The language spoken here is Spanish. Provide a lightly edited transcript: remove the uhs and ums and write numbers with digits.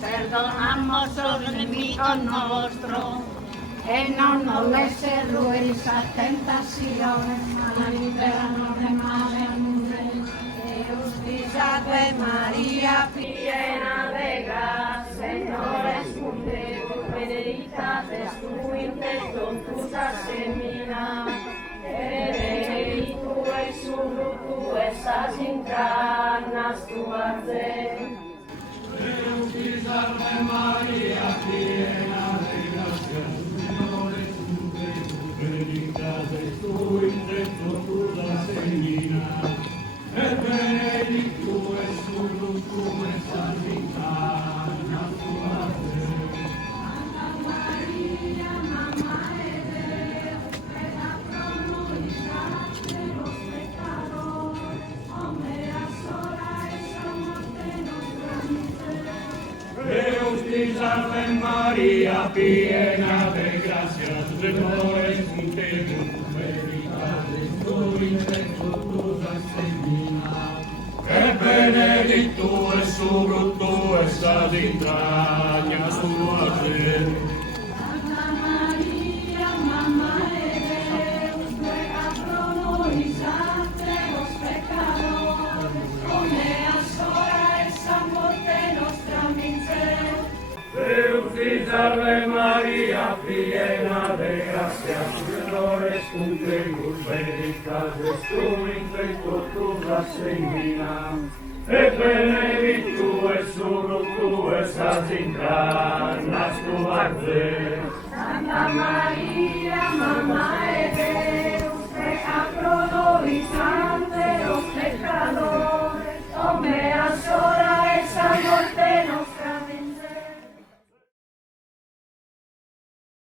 Perdonamos los enemigos nuestros, que no nos dejes ruinas, tentaciones, mas líbranos del mal. Deus Ave María, llena de gracia, Señor es contigo, bendita eres tú entre todas semillas. Y tú es su fruto, esas entrañas tu haces. Salve María, llena de gracia, Señor es contigo, bendita eres tú entre todas semillas. Et benedictus es fructus ventris tui, Santa María, Mamma de Deus, ruega pro nobis los pecadores, ahora y en la muerte nuestra. Deus te salve María, llena de gracia, el Señor es contigo, bendita eres tú entre todas semillas. Et benedictus es fructus esas entrañas tuas. Santa María, Mamma de Deus, ruega pro nobis los pecadores, ahora y en la muerte nuestra. Deus te salve María, llena de gracia, el Señor es contigo, bendita eres tú entre todas semillas. Et benedictus es fructus esas entrañas tuas. Santa María,